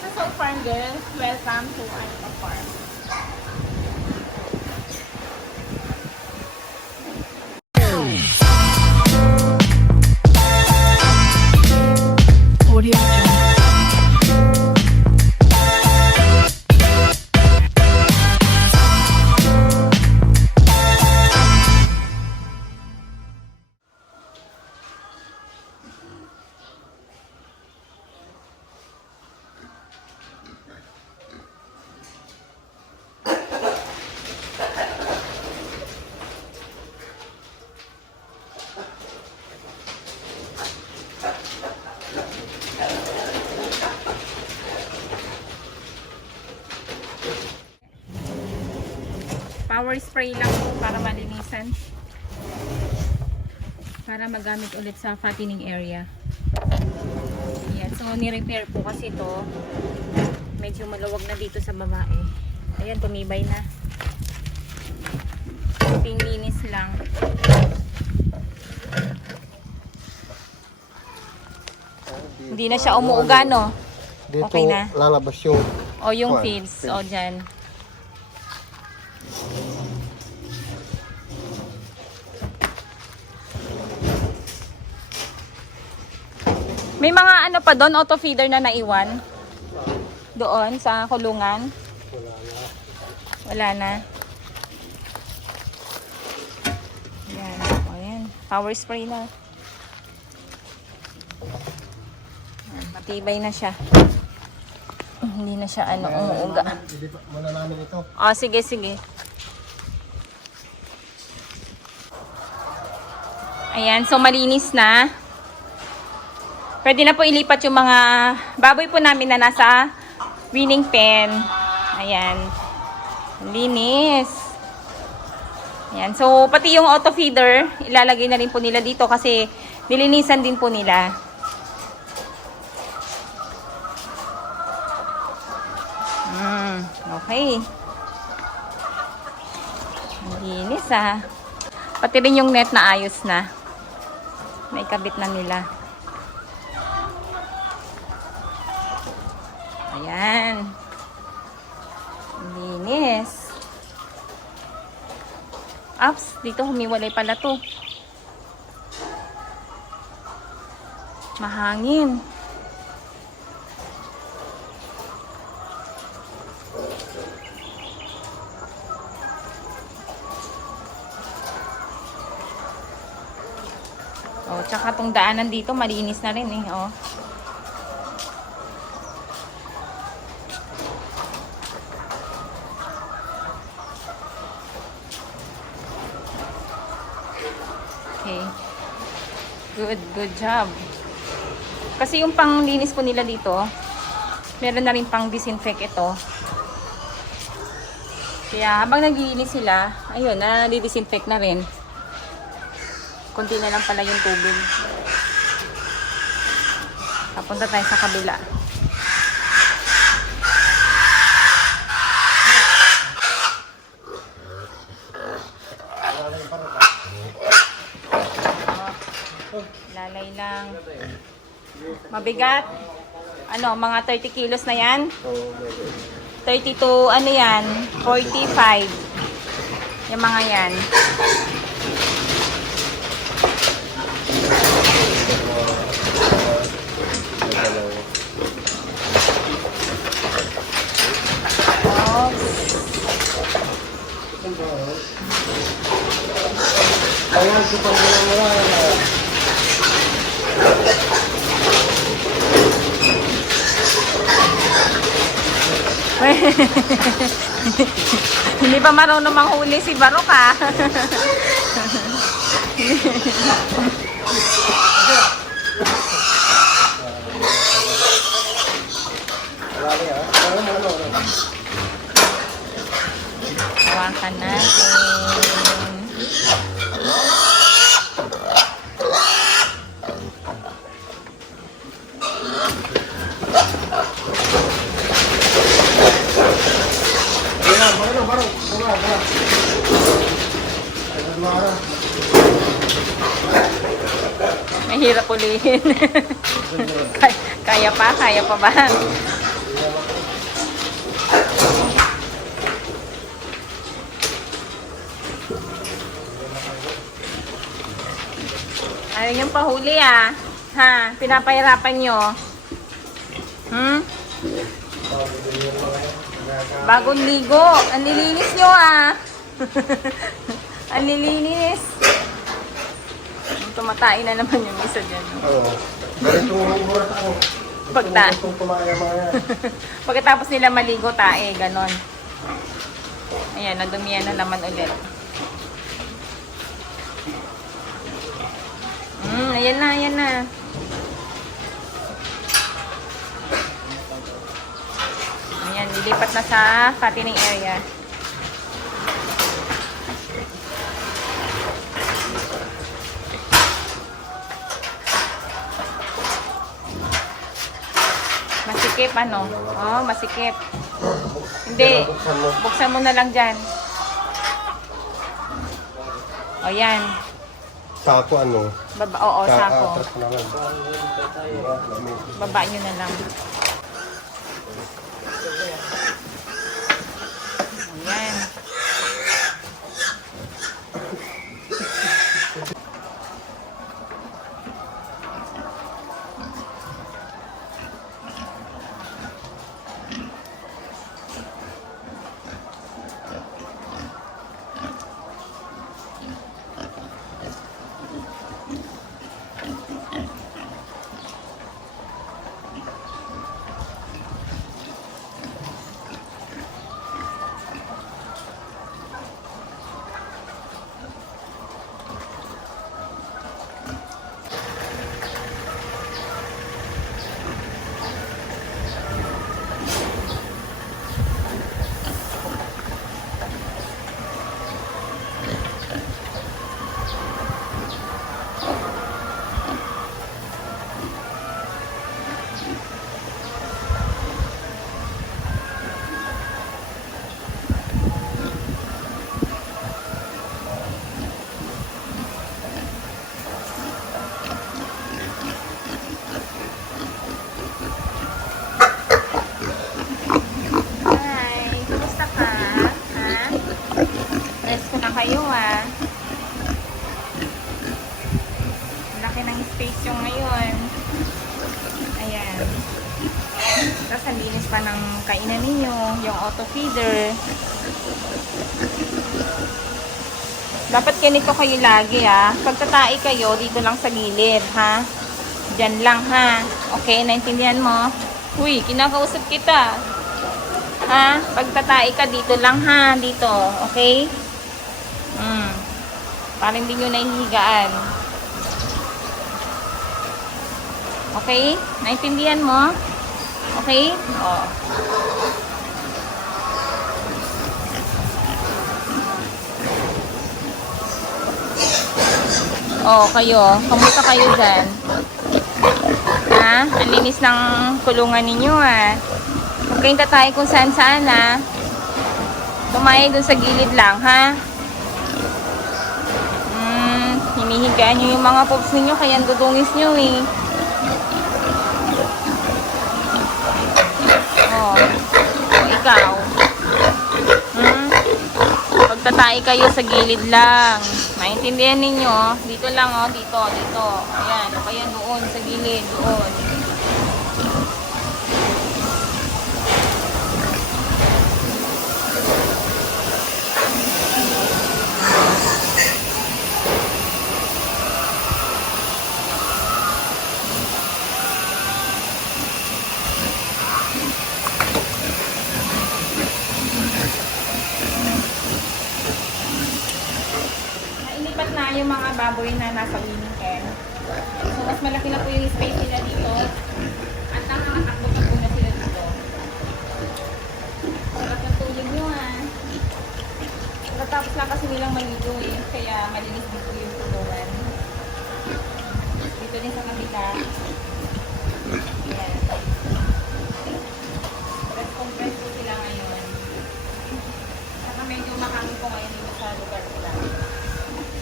to Soul Farm girls. Welcome to Anita Farm. Power spray lang po para malinisan. Para magamit ulit sa fattening area. Ayan. So, ni-repair po kasi to medyo maluwag na dito sa babae. Ayan, tumibay na. Kunting linis lang. Hindi na siya umuuga, no? Dito Okay na. lalabas yung O yung Kuwan, feeds. O dyan. May mga ano pa doon, auto feeder na naiwan? Doon sa kulungan? Wala na. Yan. O yan. Power spray na. Matibay na siya. Hindi na siya ano, umuuga. Namin ito. O, sige, sige. Ayan, so malinis na. Pwede na po ilipat yung mga baboy po namin na nasa winning pen. Ayan. Linis. Ayan, so pati yung auto feeder, ilalagay na rin po nila dito kasi nilinisan din po nila. Mm, okay. Linis ah. Pati rin yung net na ayos na. May kabit na nila. Ayan. Linis. Ups, dito humiwalay pala to. Mahangin. Oh, tsaka tong daanan dito malinis na rin eh, oh. Okay. Good, good job. Kasi yung panglinis po nila dito, meron na rin pang disinfect ito. Kaya habang naglilinis sila, ayun, na-disinfect na rin. Kunti na lang pala yung tubig. Papunta tayo sa kabila. Oh, lang. Mabigat. Ano, mga 30 kilos na yan? So, 32, ano yan? 45. Yung mga yan. Ayan, super mura-mura. Hindi pa marunong manghuli si Barok ano. Hawakan natin. Mahirap ulihin. kaya pa? Kaya pa ba? Ayaw niyong pahuli ah. Ha? Pinapahirapan niyo. Hmm? Bagong ligo. Ang nilinis niyo. Ang lilinis. Tumatain na naman yung isa dyan. no? Oo. Ganito ang oras ako. Pagta. Pagkatapos nila maligo tae, ganon. Ayan, nadumiyan na naman ulit. Mm, ayan na, ayan na. Ayan, lilipat na sa fattening area. Masikip ano? Oh, masikip. Hindi. Buksan mo. Na lang dyan. O yan. Sako ano? Baba, oo, sako. Na lang. Diba? Lamig. Baba nyo na lang. Auto feeder. Dapat ganito kayo lagi ah. Pagtatai kayo, dito lang sa gilid ha. Diyan lang ha. Okay, naintindihan mo? Uy, kinakausap kita. Ha? Pagtatai ka dito lang ha, dito, okay? Mm. Para hindi nyo nahihigaan. Okay? Naintindihan mo? Okay? Oh. Oh, kayo. Kamusta kayo dyan? Ha? Ang linis ng kulungan ninyo ah. Huwag kayong tatay kung saan saan ha. Tumayo dun sa gilid lang ha. Hmm, hinihigaan nyo yung mga pops ninyo kaya dudungis nyo eh. Oh, o ikaw. Hmm? Pagtatay kayo sa gilid lang. Maintindihan ninyo, dito lang oh, dito, dito. Ayan, o kaya doon, sa gilid, doon. Nailipat na yung mga baboy na nasa winning pen. So, mas malaki na po yung space nila dito. At nakakatakbo-takbo na sila dito. Sarap ng tulog nyo ah. Pagkatapos lang kasi nilang maligo eh. Kaya malinis din po yung tulungan. Dito din sa kabila. Ayan. Rest compress po sila ngayon. Saka medyo mahangin po ngayon dito sa lugar nila.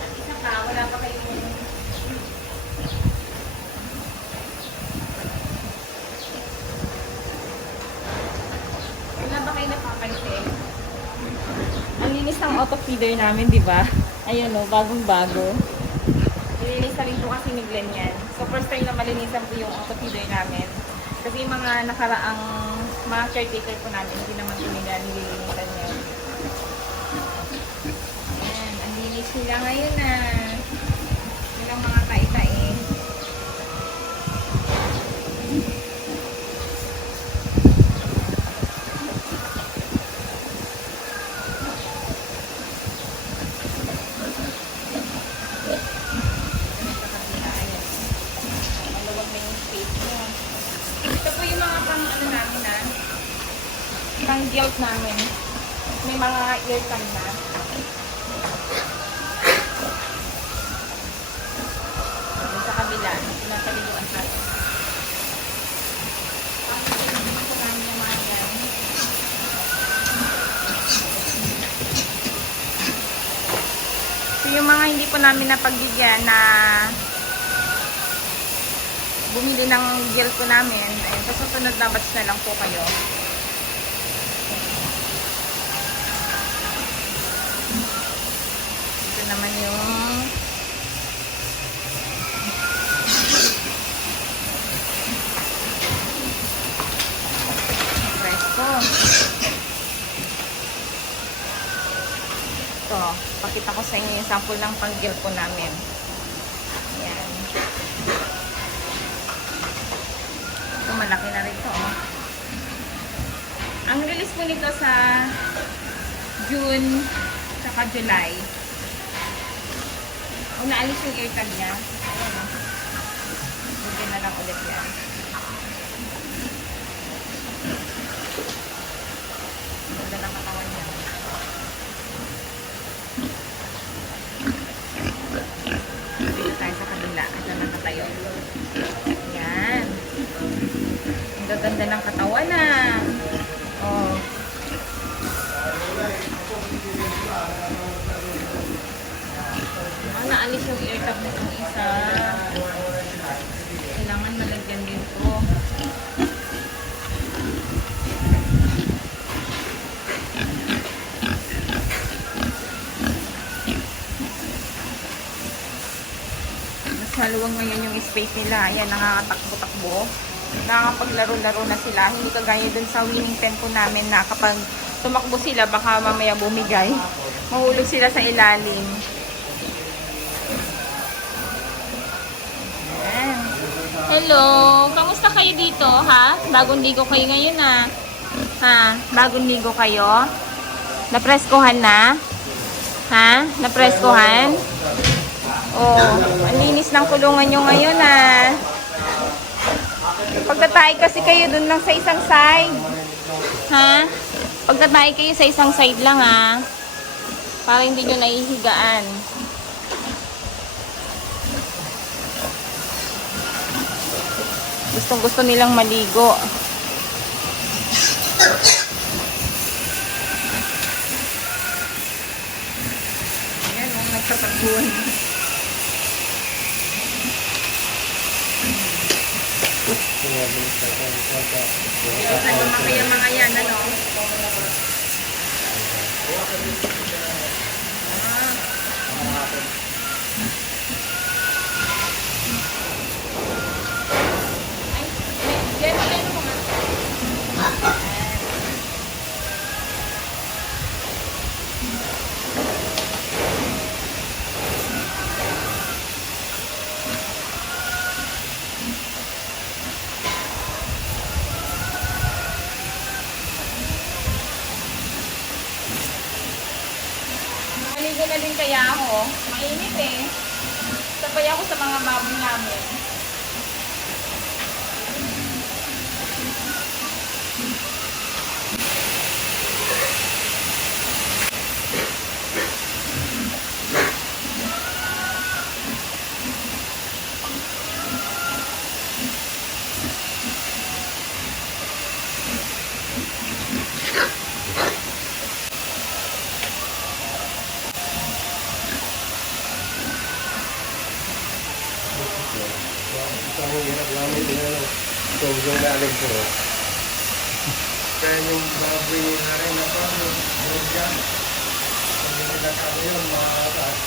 At isa pa, wala pa kayong wala ba kayo napapansin? Auto feeder namin, di ba? Ayun o, bagong bago. Nilinis na rin po kasi ni Glenn yan. So first time na malinisan po yung autopilloy namin. Kasi yung mga nakaraang mga caretaker po namin, hindi naman nila nililinisan yan. Ayan, ang linis nila ngayon na. Yun ang mga tai-tai. Maluwag na yung space mo. Ito po yung mga pang ano namin ah. Pang guilt namin. May mga earcon na. Sa kabila, mga yan. So yung mga hindi po namin napagbigyan na bumili ng gear po namin, ayun, sa susunod na batch na lang po kayo. Naman yung presko. Ito, pakita ko sa inyo yung sample ng pang-gear po namin. Ayan. Ito, malaki na rin to. Oh. Ang release po nito sa June saka July. O, naalis yung airtag niya. Ayan, oh. Bigyan na lang ulit yan. Ganda ng katawan niya. Dito tayo sa kabila. Ito na tayo. Yan. Ang gaganda ng katawan space nila. Ayan, nakakatakbo-takbo. Nakakapaglaro-laro na sila. Hindi kagaya dun sa winning pen po namin na kapag tumakbo sila, baka mamaya bumigay. Mahulog sila sa ilalim. Ayan. Hello! Kamusta kayo dito, ha? Bagong ligo kayo ngayon, ha? Ha? Bagong ligo kayo? Napreskohan na? Ha? Napreskohan? Oh, ang linis ng kulungan nyo ngayon ah. Pagtatay kasi kayo dun lang sa isang side. Ha? Pagtatay kayo sa isang side lang ah. Para hindi nyo nahihigaan. Gustong gusto nilang maligo. Ayan, oh, Sa mga kaya mga yan, ano? Ah. Maligo na din kaya ako. Mainit eh. Sabay ako sa mga baboy namin. Ito ang hirap namin din ano. Ito yung naalig ko. Kaya yung baboy na rin na pa, yung dyan. Hindi nila kami yun, makakatas.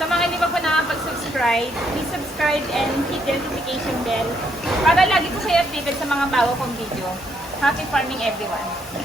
Sa mga hindi pa po nakapag-subscribe, please subscribe and hit the notification bell para lagi po kayo updated sa mga bago kong video. Happy farming everyone!